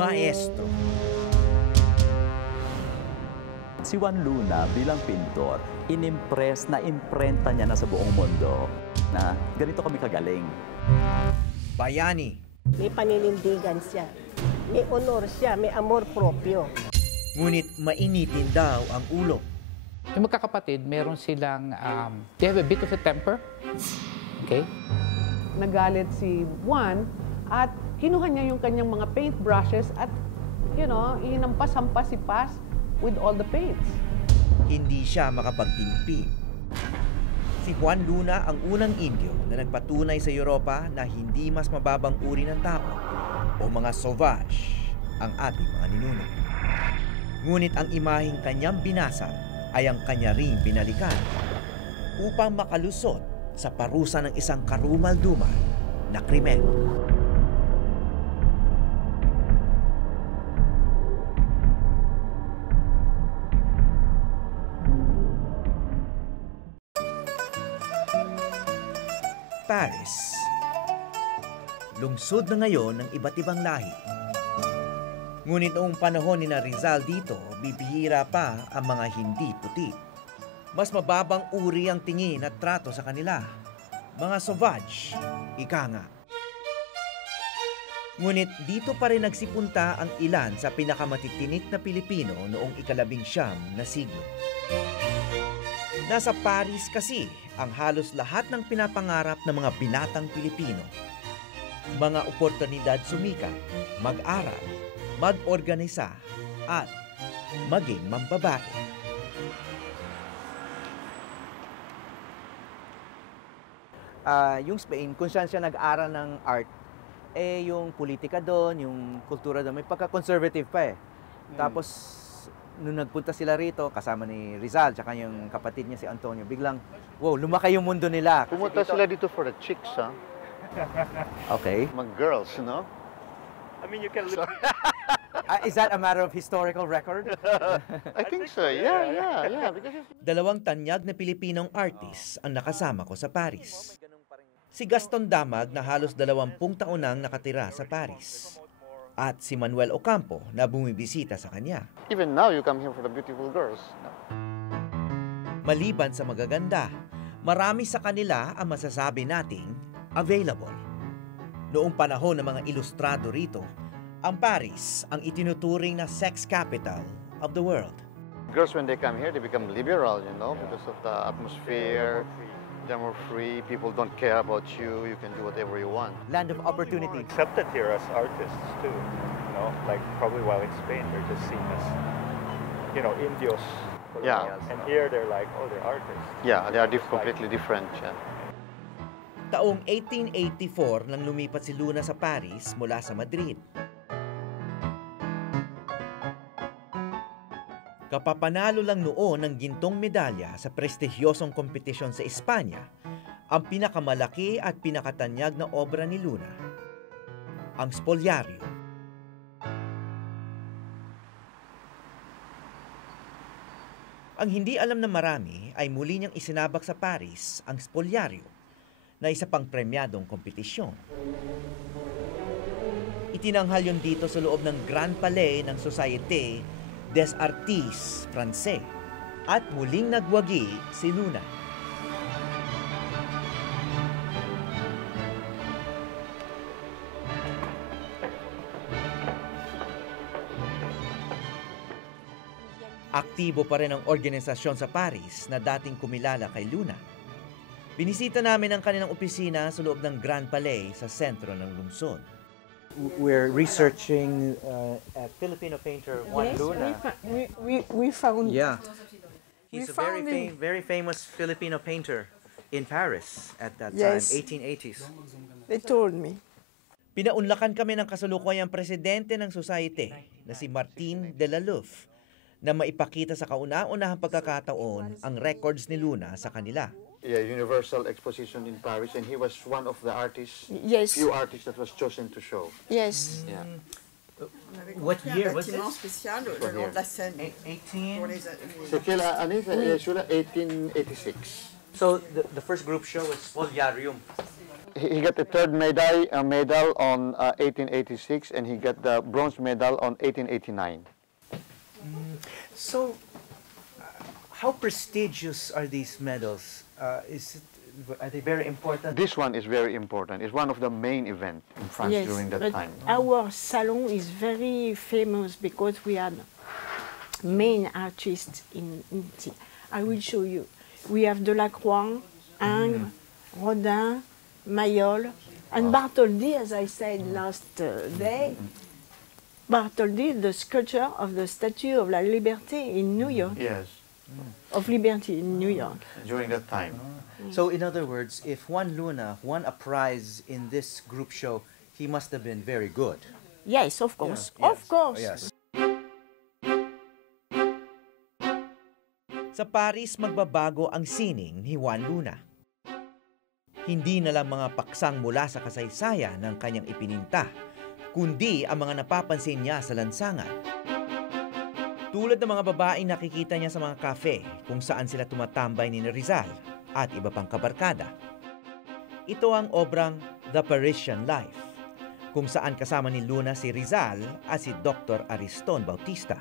maestro. Si Juan Luna bilang pintor, inimpress na imprenta niya na sa buong mundo na ganito kami kagaling. Bayani. May paninindigan siya, may honor siya, may amor proprio. Ngunit mainitin daw ang ulo. Yung magkakapatid, meron silang, they have a bit of a temper. Okay? Nagalit si Juan at kinuha niya yung kanyang mga paintbrushes at, hinampas-hampas si Paz with all the paints. Hindi siya makapagtimpi. Si Juan Luna ang unang Indio na nagpatunay sa Europa na hindi mas mababang uri ng tao o mga sauvage ang ating mga ninuno. Ngunit ang imaheng kanyang binasa ay ang kanya ring binalikan upang makalusot sa parusa ng isang karumal-dumal na krimen. Paris. Lungsod na ngayon ng iba't ibang lahi. Ngunit noong panahon ni Rizal dito, bibihira pa ang mga hindi puti. Mas mababang uri ang tingin at trato sa kanila. Mga sauvage, ika nga. Ngunit dito pa rin nagsipunta ang ilan sa pinakamatitinik na Pilipino noong ika-19 na siglo. Nasa Paris kasi ang halos lahat ng pinapangarap ng mga binatang Pilipino. Mga oportunidad sumikat, mag-aral, mag-organisa, at maging mambabae. Yung Spain, kung saan siya nag-aral ng art, yung politika doon, yung kultura doon, may pagka-conservative pa eh. Tapos, nung nagpunta sila rito, kasama ni Rizal, tsaka yung kapatid niya si Antonio, biglang, wow, lumaki yung mundo nila. Pumunta sila dito for the chicks, ha? Okay. Mga girls, no? I mean, you can look. Is that a matter of historical record? I think so, yeah. Because Dalawang tanyag na Pilipinong artist ang nakasama ko sa Paris. Si Gaston Damag na halos 20 taon nang nakatira sa Paris. At si Manuel Ocampo na bumibisita sa kanya. even now, you come here for the beautiful girls. No? Maliban sa magaganda, marami sa kanila ang masasabi nating available. Noong panahon ng mga ilustrado rito, ang Paris ang itinuturing na sex capital of the world. Girls, when they come here, they become liberal, because of the atmosphere. They're more free. People don't care about you. You can do whatever you want. Land of opportunity. Accepted here as artists too. Like probably while in Spain, they're just seen as, Indios. Yeah. And here they're like, oh, they're artists. Yeah, they are completely different. Yeah. Taong 1884 nang lumipat si Luna sa Paris mula sa Madrid. Kapapanalo lang noon ng gintong medalya sa prestigyosong kompetisyon sa Espanya, ang pinakamalaki at pinakatanyag na obra ni Luna, ang Spoliario. Ang hindi alam ng marami ay muli niyang isinabak sa Paris ang Spoliario, na isa pang premyadong kompetisyon. Itinanghal yun dito sa loob ng Grand Palais ng Société des Artistes Français at muling nagwagi si Luna. Aktibo pa rin ang organisasyon sa Paris na dating kumilala kay Luna. Binisita namin ang kanilang opisina sa loob ng Grand Palais sa sentro ng lungsod. We're researching a Filipino painter, Juan Luna. We found... Yeah. We He's a found him. very famous Filipino painter in Paris at that Yes. time, 1880s. They told me. Pinaunlakan kami ng kasalukuyang presidente ng society na si Martin de la Louf na maipakita sa kauna-unahang pagkakataon ang records ni Luna sa kanila. Yeah, Universal Exposition in Paris, and he was one of the artists, Yes. few artists that was chosen to show. Yes. Yeah. What year was Bâtiment this? spécial le long de la Seine 18. pour les C'est quelle année? Celui-là, 1886. So the first group show was Spoliarium. He got the third medal on 1886, and he got the bronze medal on 1889. So, how prestigious are these medals? Are they very important? This one is very important. It's one of the main events in France Yes, during that but time. our salon is very famous because we are main artists in it. I will show you. We have Delacroix, Ingres, Rodin, Mayol, and Bartholdi, as I said last day. Bartholdi, the sculptor of the Statue of la Liberté in New York, Yes, of Liberty in New York. during that time. So, in other words, if Juan Luna won a prize in this group show, he must have been very good. Yes, of course, Yeah, of course. Yes. Sa Paris, magbabago ang sining ni Juan Luna. Hindi na lang mga paksang mula sa kasaysayan ng kanyang ipininta, kundi ang mga napapansin niya sa lansangan. Tulad ng mga babaeng nakikita niya sa mga cafe kung saan sila tumatambay ni Rizal at iba pang kabarkada. Ito ang obrang The Parisian Life, kung saan kasama ni Luna si Rizal at si Dr. Ariston Bautista.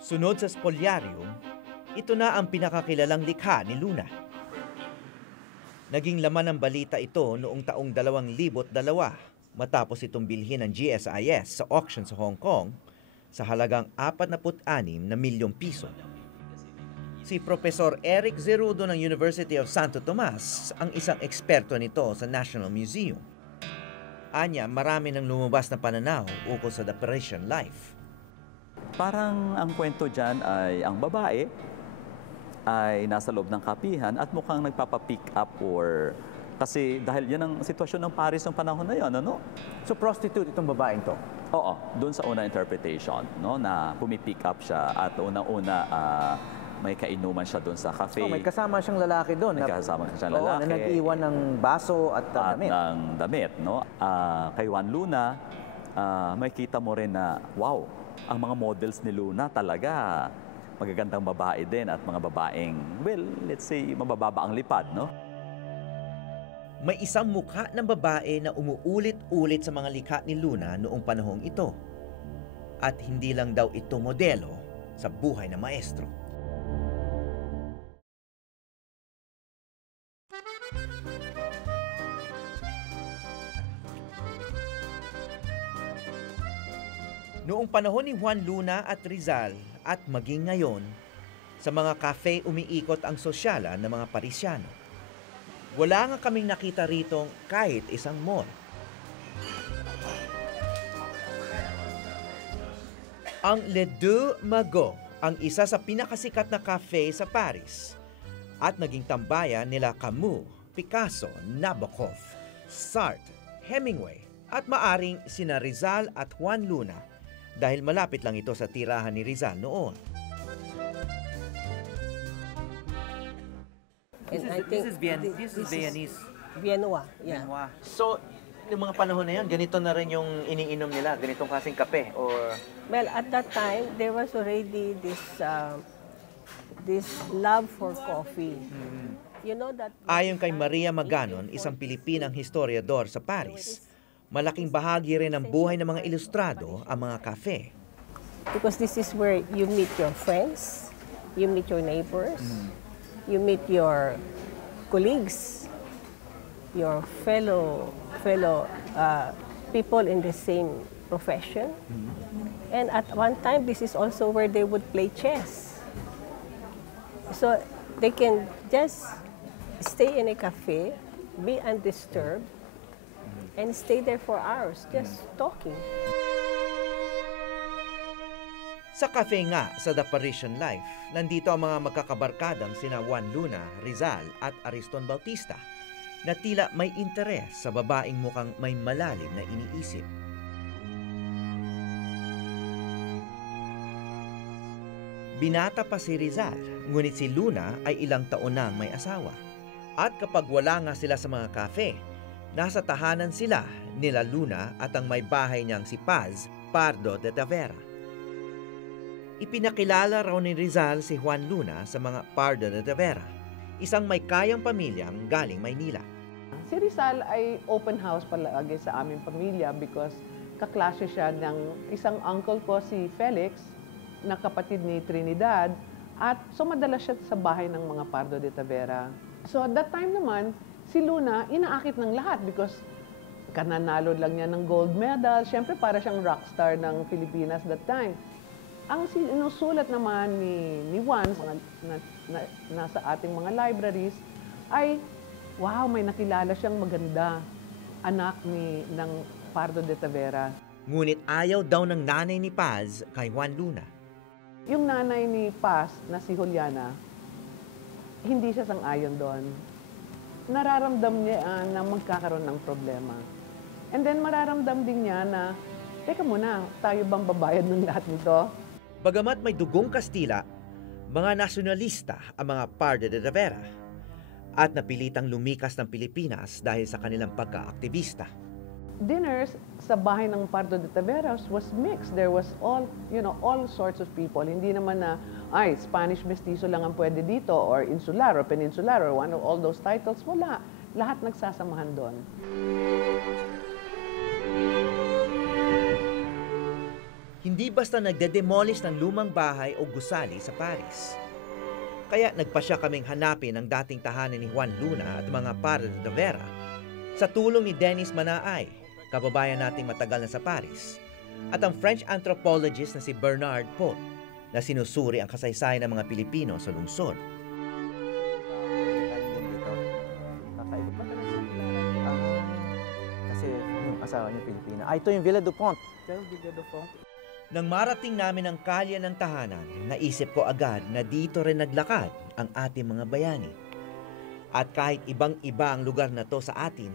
Sunod sa Spoliarium, ito na ang pinakakilalang likha ni Luna. Naging laman ng balita ito noong taong 2002 matapos itong bilhin ng GSIS sa auction sa Hong Kong sa halagang 46 na milyong piso. Si Professor Eric Zerudo ng University of Santo Tomas ang isang eksperto nito sa National Museum. Anya, marami nang lumabas na pananaw ukol sa The Parisian Life. Parang ang kwento dyan ay ang babae ay nasa loob ng kapihan at mukhang nagpapapick up or kasi dahil yan ang sitwasyon ng Paris ng panahon na yan, ano? So prostitute itong babaeng to? Oo, doon sa unang interpretation, no, na pumipick up siya at unang-una may kainuman siya doon sa cafe. So may kasama siyang lalaki doon. May kasama siyang Oo, lalaki. na nag-iwan ng baso at damit. At ng damit, no? Kay Juan Luna, makikita mo rin na, wow, ang mga models ni Luna talaga magagandang babae din at mga babaeng, well, let's say, mabababa ang lipad, no? May isang mukha ng babae na umuulit-ulit sa mga likha ni Luna noong panahong ito. At hindi lang daw ito modelo sa buhay na maestro. Noong panahon ni Juan Luna at Rizal at maging ngayon, sa mga cafe umiikot ang sosyalan ng mga Parisiano. Wala nga kaming nakita ritong kahit isang mall. Ang Les Deux Magots ang isa sa pinakasikat na cafe sa Paris at naging tambayan nila Camus, Picasso, Nabokov, Sartre, Hemingway at maaring sina Rizal at Juan Luna dahil malapit lang ito sa tirahan ni Rizal noon. And I think This is Viennese. Viennois, yeah. So, yung mga panahon na yun, ganito na rin yung iniinom nila, ganitong kasing kape or... Well, at that time, there was already this love for coffee. You know that... Ayon kay Maria Maganon, isang Pilipinang historiador sa Paris, malaking bahagi rin ng buhay ng mga ilustrado ang mga kafe. Because this is where you meet your friends, you meet your neighbors, you meet your colleagues, your fellow people in the same profession. And at one time, this is also where they would play chess. So they can just stay in a cafe, be undisturbed, and stay there for hours, just talking. Sa cafe nga sa The Parisian Life, nandito ang mga magkakabarkadang sina Juan Luna, Rizal at Ariston Bautista na tila may interes sa babaeng mukhang may malalim na iniisip. Binata pa si Rizal, ngunit si Luna ay ilang taon nang may asawa. At kapag wala nga sila sa mga cafe, nasa tahanan sila nila Luna at ang may bahay niyang si Paz Pardo de Tavera. Ipinakilala raw ni Rizal si Juan Luna sa mga Pardo de Tavera, isang may kayang pamilyang galing Maynila. Si Rizal ay open house palagi sa aming pamilya because kaklase siya ng isang uncle ko, si Felix, na kapatid ni Trinidad, at so madalas siya sa bahay ng mga Pardo de Tavera. So at that time naman, si Luna inaakit ng lahat because kananalo lang niya ng gold medal. Siyempre para siyang rockstar ng Pilipinas that time. Ang sinusulat naman ni Juan nasa ating mga libraries ay, wow, may nakilala siyang maganda, anak ng Pardo de Tavera. Ngunit ayaw daw ng nanay ni Paz kay Juan Luna. Yung nanay ni Paz na si Juliana, hindi siya sang-ayon doon. Nararamdam niya na magkakaroon ng problema. And then mararamdam din niya na, teka muna, tayo bang babayad ng lahat nito? Bagamat may dugong Kastila, mga nasyonalista ang mga Pardo de Tavera at napilitang lumikas ng Pilipinas dahil sa kanilang pagka-aktivista. Dinners sa bahay ng Pardo de Taveras was mixed. There was all sorts of people. Hindi naman na, Spanish mestizo lang ang pwede dito, or insular, or peninsular, or one of all those titles. Wala. Lahat nagsasamahan doon. Hindi basta nagde-demolish ng lumang bahay o gusali sa Paris. Kaya nagpasya kaming hanapin ang dating tahanan ni Juan Luna at mga Pardo de Tavera sa tulong ni Dennis Manaay, kababayan nating matagal na sa Paris, at ang French anthropologist na si Bernard Pot, na sinusuri ang kasaysayan ng mga Pilipino sa lungsod. Kasi yung asawa niya Pilipina. Ito yung Villa Dupont. Nang marating namin ang kalye ng tahanan, naisip ko agad na dito rin naglakad ang ating mga bayani. At kahit ibang-iba ang lugar na to sa atin,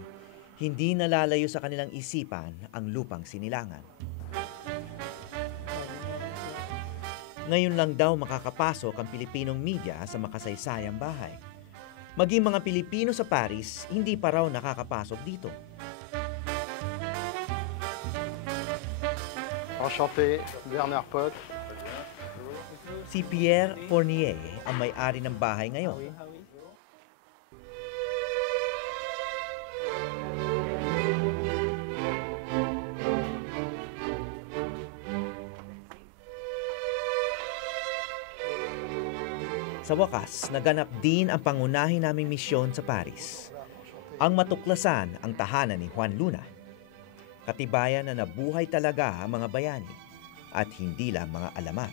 hindi nalalayo sa kanilang isipan ang lupang sinilangan. Ngayon lang daw makakapasok ang Pilipinong media sa makasaysayang bahay. Maging mga Pilipino sa Paris, hindi pa raw nakakapasok dito. Enchanté, Bernard Pot. Si Pierre Fournier ang may-ari ng bahay ngayon. Sa wakas, naganap din ang pangunahin naming misyon sa Paris. Ang matuklasan ang tahanan ni Juan Luna. Katibayan na nabuhay talaga ang mga bayani at hindi lang mga alamat.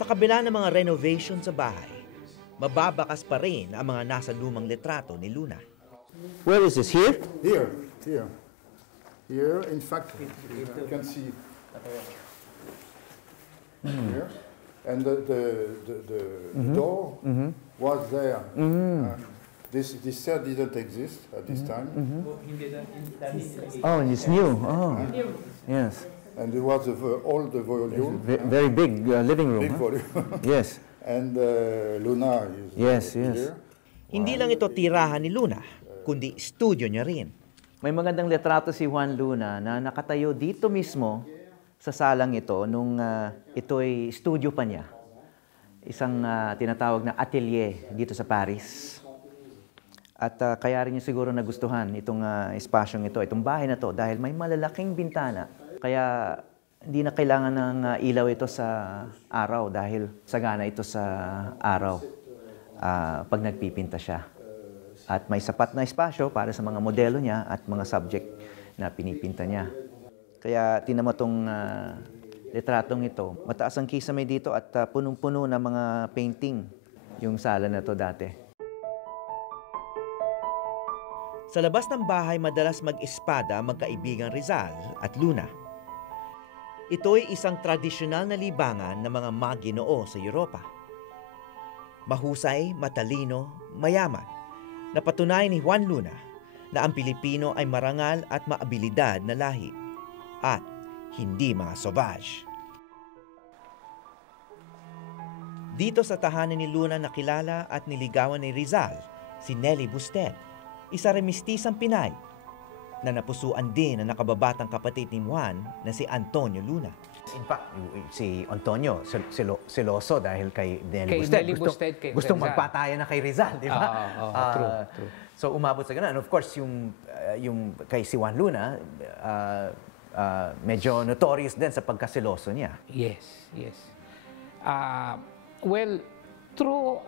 Sa kabila ng mga renovation sa bahay, mababakas pa rin ang mga nasa lumang litrato ni Luna. Where is this? Here? Here, in fact, you can see here, and the door was there. This set didn't exist at this time. Oh, and it's new. Oh, yes. And it was all the volume. Very big living room. Big volume. Yes. And Luna is here. Hindi lang ito tirahan ni Luna, kundi studio niya rin. May magandang litrato si Juan Luna na nakatayo dito mismo sa salang ito nung ito'y studio pa niya. Isang tinatawag na atelier dito sa Paris. At kaya rin niya siguro nagustuhan itong espasyong ito, itong bahay na to, dahil may malalaking bintana. Kaya hindi na kailangan ng ilaw ito sa araw dahil sagana ito sa araw pag nagpipinta siya. At may sapat na espasyo para sa mga modelo niya at mga subject na pinipinta niya. Kaya tinan mo itong litratong ito. Mataas ang kisame dito at punong-puno ng mga painting yung sala na to dati. Sa labas ng bahay, madalas mag-espada magkaibigang Rizal at Luna. Ito'y isang tradisyonal na libangan ng mga maginoo sa Europa. Mahusay, matalino, mayaman. Napatunay ni Juan Luna na ang Pilipino ay marangal at maabilidad na lahi at hindi mga sauvage. Dito sa tahanan ni Luna nakilala at niligawan ni Rizal si Nelly Bustet, isa ring mistisang Pinay na napusuan din ang nakababatang kapatid ni Juan na si Antonio Luna. In fact, si Antonio, seloso dahil kay Nelly Kay Busted. Nelly Busted, kay Gustong Rizal. magpatayan na kay Rizal, di ba? True. So umabot sa ganun. And of course, yung kay si Juan Luna, medyo notorious din sa pagkaseloso niya. Yes. Well, true,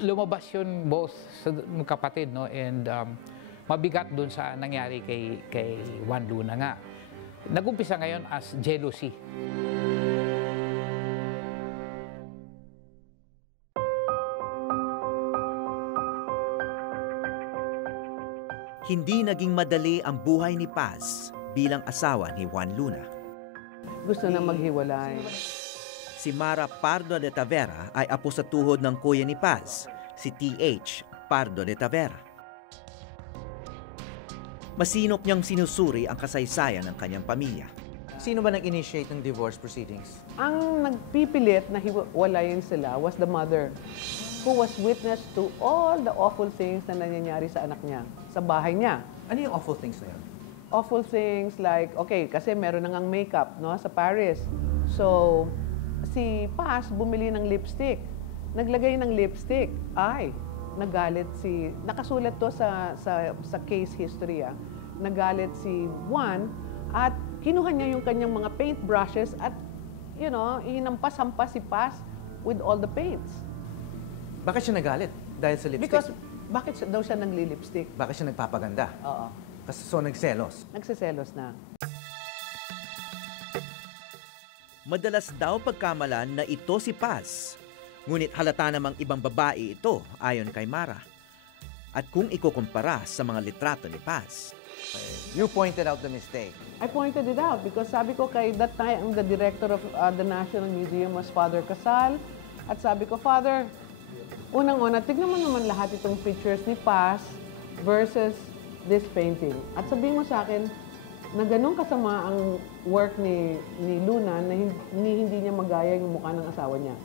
lumabas yun both sa kapatid, no? And mabigat dun sa nangyari kay Juan Luna nga. Nagumpisa ngayon as jealousy. Hindi naging madali ang buhay ni Paz bilang asawa ni Juan Luna. Gusto na maghiwalay. Si Mara Pardo de Tavera ay apo sa tuhod ng kuya ni Paz, si T.H. Pardo de Tavera. Masinop niyang sinusuri ang kasaysayan ng kanyang pamilya. Sino ba nag-initiate ng divorce proceedings? Ang nagpipilit na hiwalayin sila was the mother, who was witness to all the awful things na nangyayari sa anak niya, sa bahay niya. Ano yung awful things na yun? Awful things like, okay, kasi meron na ngang makeup, no, sa Paris. So, si Paz bumili ng lipstick. Naglagay ng lipstick. Ay, nagalit nakasulat to sa case history, nagalit si Juan at kinuha niya yung kanyang mga paint brushes at, hinampas-hampas si Paz with all the paints. Bakit siya nagalit? Dahil sa lipstick? Because, bakit daw siya nagli-lipstick? Bakit siya nagpapaganda? Oo. So, nagselos? Nagsiselos na. Madalas daw pagkamalan na ito si Paz. Ngunit halata namang ibang babae ito ayon kay Mara. At kung ikukumpara sa mga litrato ni Paz. You pointed out the mistake. I pointed it out because sabi ko kay that time the director of the National Museum was Father Casal. At sabi ko, Father, unang-una, tignan mo naman lahat itong pictures ni Paz versus this painting. At sabihin mo sa akin na ganun kasama ang work ni Luna na hindi niya magaya yung mukha ng asawa niya.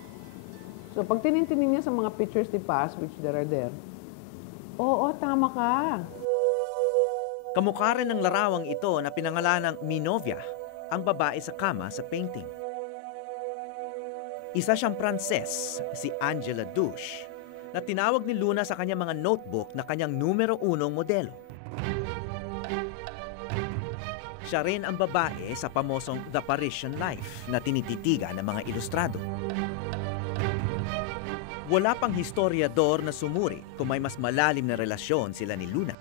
So, pag tinintinin niya sa mga pictures ni Paz, which there are there, oo, tama ka. Kamukha rin ng larawang ito na pinangalanang Minovia, ang babae sa kama sa painting. Isa siyang Pranses, si Angela Dush, na tinawag ni Luna sa kanyang mga notebook na kanyang numero 1 modelo. Siya rin ang babae sa pamosong The Parisian Life na tinititigan ng mga ilustrado. Wala pang historiador na sumuri kung may mas malalim na relasyon sila ni Luna.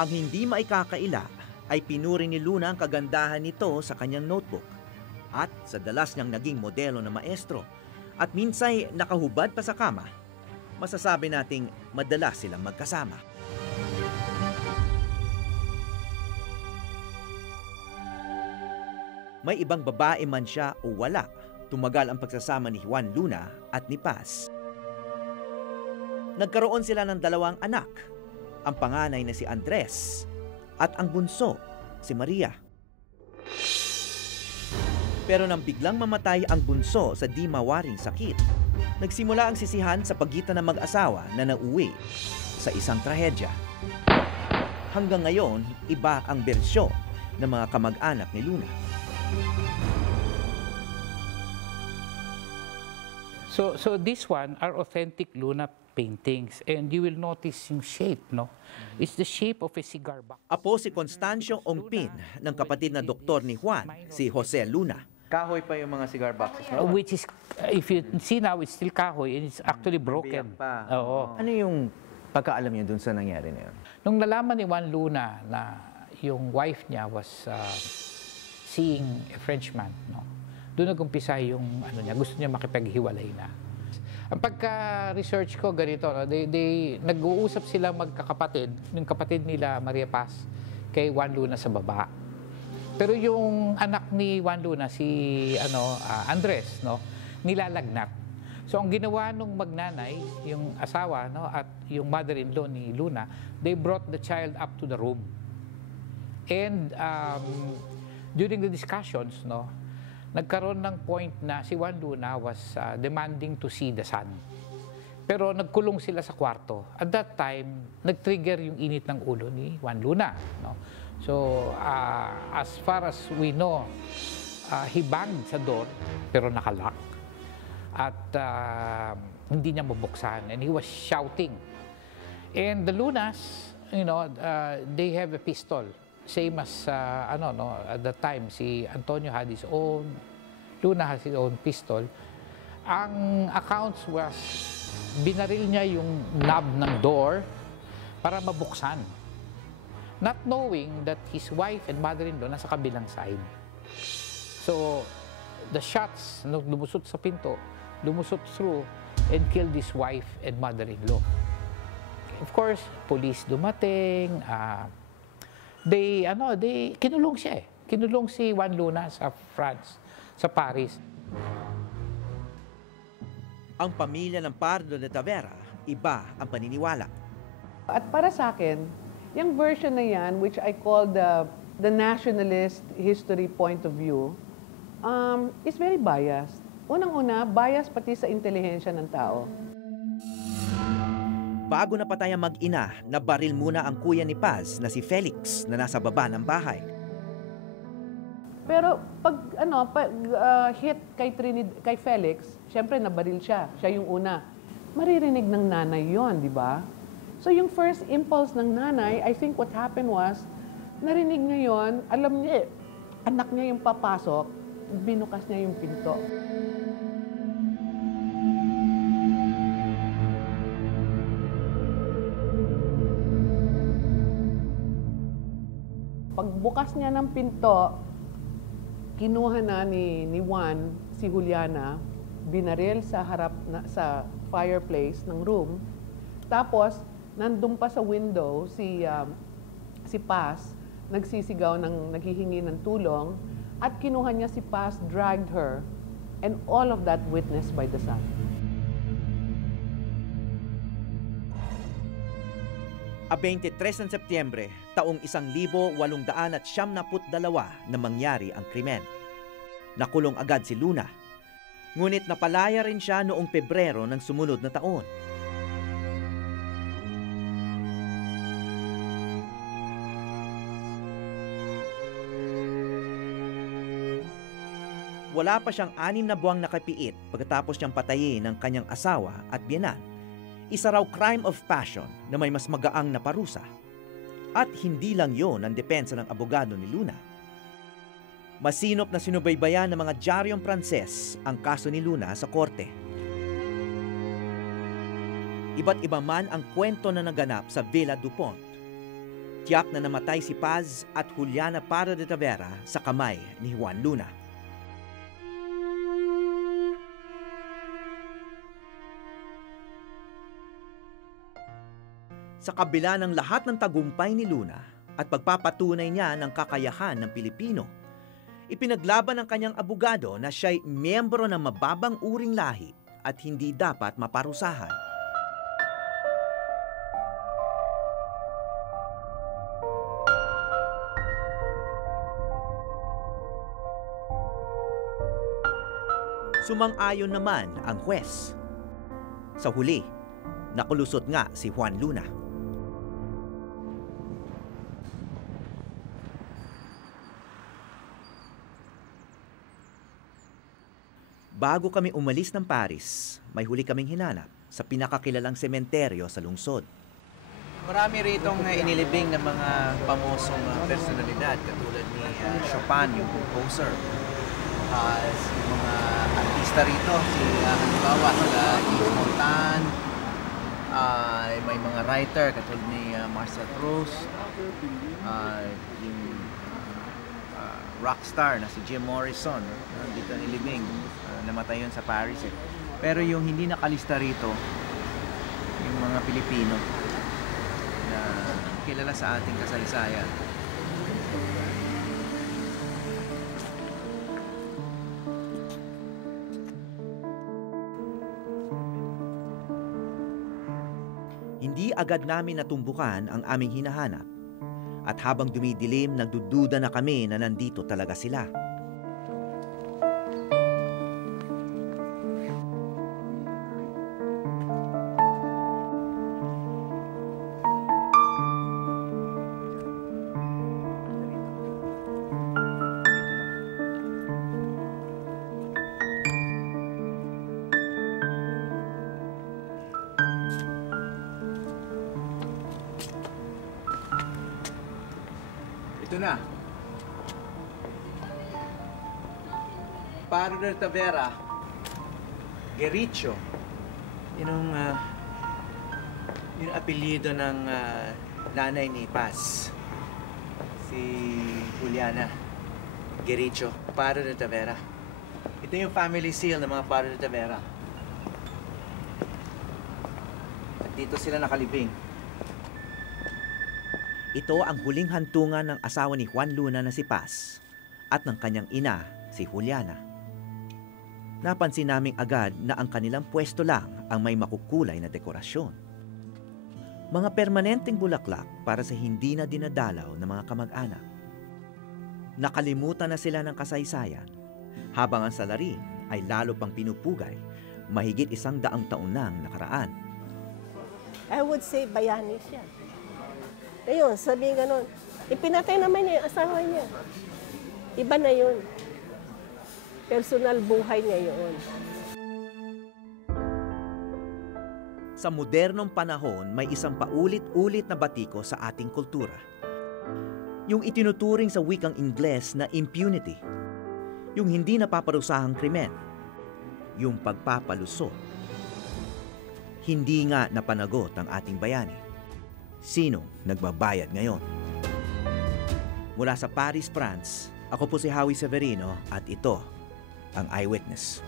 Ang hindi maikakaila ay pinuri ni Luna ang kagandahan nito sa kanyang notebook at sa dalas niyang naging modelo na maestro at minsay nakahubad pa sa kama, masasabi nating madalas silang magkasama. May ibang babae man siya o wala, tumagal ang pagsasama ni Juan Luna at ni Paz. Nagkaroon sila ng 2 anak, ang panganay na si Andres at ang bunso, si Maria. Pero nang biglang mamatay ang bunso sa di mawaring sakit, nagsimula ang sisihan sa pagitan ng mag-asawa na nauwi sa isang trahedya. Hanggang ngayon, iba ang bersyon ng mga kamag-anak ni Luna. So this one are authentic Luna paintings and you will notice yung shape, no? It's the shape of a cigar box. Apo si Constancio Ongpin ng kapatid na doktor ni Juan, si Jose Luna. Kahoy pa yung mga cigar boxes. No? Which is, if you see now, it's still kahoy and it's actually broken. Biyak pa. Oo. Ano yung pagkaalam niyo dun sa nangyari na yun? Nung nalaman ni Juan Luna na yung wife niya was seeing a Frenchman, no? Doon nag-umpisa yung ano niya, gusto niya makipaghiwalay na. Ang pagka-research ko ganito, no? Nag-uusap sila magkakapatid, yung kapatid nila Maria Paz kay Juan Luna sa baba. Pero yung anak ni Juan Luna, si Andres, no, nilalagnat. So ang ginawa nung magnanay, yung asawa, no, at yung mother-in-law ni Luna, they brought the child up to the room. And during the discussions, no, nagkaroon ng point na si Juan Luna was demanding to see the son. Pero nagkulong sila sa kwarto. At that time, nag-trigger yung init ng ulo ni Juan Luna, no. So, as far as we know, he banged sa door, pero nakalock. At hindi niya mabuksan. And he was shouting. And the Lunas, they have a pistol. Same as, at the time, si Antonio had his own, Luna has his own pistol. Ang accounts was, binaril niya yung knob ng door para mabuksan. Not knowing that his wife and mother-in-law nasa kabilang side. So, the shots, lumusot sa pinto, lumusot through and killed his wife and mother-in-law. Of course, police dumating, kinulong siya eh. Kinulong si Juan Luna sa France, sa Paris. Ang pamilya ng Pardo de Tavera, iba ang paniniwala. At para sa akin, yung version na yan, which I call the nationalist history point of view, is very biased. Unang-una, biased pati sa intelihensya ng tao. Bago napatay ang mag-ina, nabaril muna ang kuya ni Paz na si Felix na nasa baba ng bahay. Pero pag hit kay Felix, syempre nabaril siya. Siya yung una. Maririnig ng nanay yon, di ba? So yung first impulse ng nanay, I think what happened was, narinig niya yon, alam niya, anak niya yung papasok, binukas niya yung pinto. Pagbukas niya ng pinto, kinuha na ni Juan si Juliana, binaril sa harap sa fireplace ng room. Tapos nandun pa sa window si Paz, nagsisigaw naghihingi ng tulong, at kinuha niya si Paz, dragged her, and all of that witnessed by the son. A 23 ng Setyembre, taong 1872 na mangyari ang krimen. Nakulong agad si Luna. Ngunit napalaya rin siya noong Pebrero ng sumunod na taon. Wala pa siyang 6 na buwang nakapiit pagkatapos niyang patayin ng kanyang asawa at biyenan. Isa raw crime of passion na may mas magaang na parusa. At hindi lang yon ang depensa ng abogado ni Luna. Masinop na sinubaybayan ng mga diaryong Pranses ang kaso ni Luna sa korte. Iba't iba man ang kwento na naganap sa Villa Dupont. Tiyak na namatay si Paz at Juliana Pardo de Tavera sa kamay ni Juan Luna. Sa kabila ng lahat ng tagumpay ni Luna at pagpapatunay niya ng kakayahan ng Pilipino, ipinaglaban ng kanyang abogado na siya'y miyembro ng mababang uring lahi at hindi dapat maparusahan. Sumang-ayon naman ang huwes. Sa huli, nakulusot nga si Juan Luna. Bago kami umalis ng Paris, may huli kaming hinanap sa pinakakilalang sementeryo sa lungsod. Marami ritong inilibing ng mga pamosong personalidad katulad ni Chopin, yung composer. Yung mga artista rito, halimbawa sila Yves Montand, may mga writer katulad ni Marcel Proust, yung rockstar na si Jim Morrison, dito nilibing, namatay yun sa Paris eh. Pero yung hindi nakalista rito, yung mga Pilipino na kilala sa ating kasaysayan. Hindi agad namin natumbukan ang aming hinahanap. At habang dumidilim, nagdududa na kami na nandito talaga sila. Ito na. Padre de Tavera, Guericho. Yun yung apelyido ng nanay ni Paz. Si Juliana Guericho, Padre de Tavera. Ito yung family seal ng mga Padre de Tavera. At dito sila nakalibing. Ito ang huling hantungan ng asawa ni Juan Luna na si Paz at ng kanyang ina, si Juliana. Napansin naming agad na ang kanilang pwesto lang ang may makukulay na dekorasyon. Mga permanenteng bulaklak para sa hindi na dinadalaw ng mga kamag-anak. Nakalimutan na sila ng kasaysayan, habang ang salarin ay lalo pang pinupugay mahigit 100 taon nang nakaraan. I would say bayani siya. Ngayon, sabihin ganon, ipinatay naman niya yung asawa niya. Iba na yun. Personal buhay niya yun. Sa modernong panahon, may isang paulit-ulit na batiko sa ating kultura. Yung itinuturing sa wikang Ingles na impunity. Yung hindi napaparusahang krimen. Yung pagpapalusot. Hindi nga napanagot ang ating bayani. Sino nagbabayad ngayon? Mula sa Paris, France, ako po si Howie Severino at ito ang Eyewitness.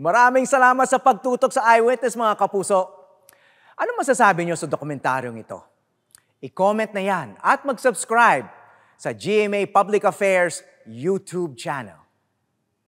Maraming salamat sa pagtutok sa Eyewitness, mga kapuso. Ano masasabi niyo sa dokumentaryong ito? I-comment na yan at mag-subscribe sa GMA Public Affairs YouTube channel.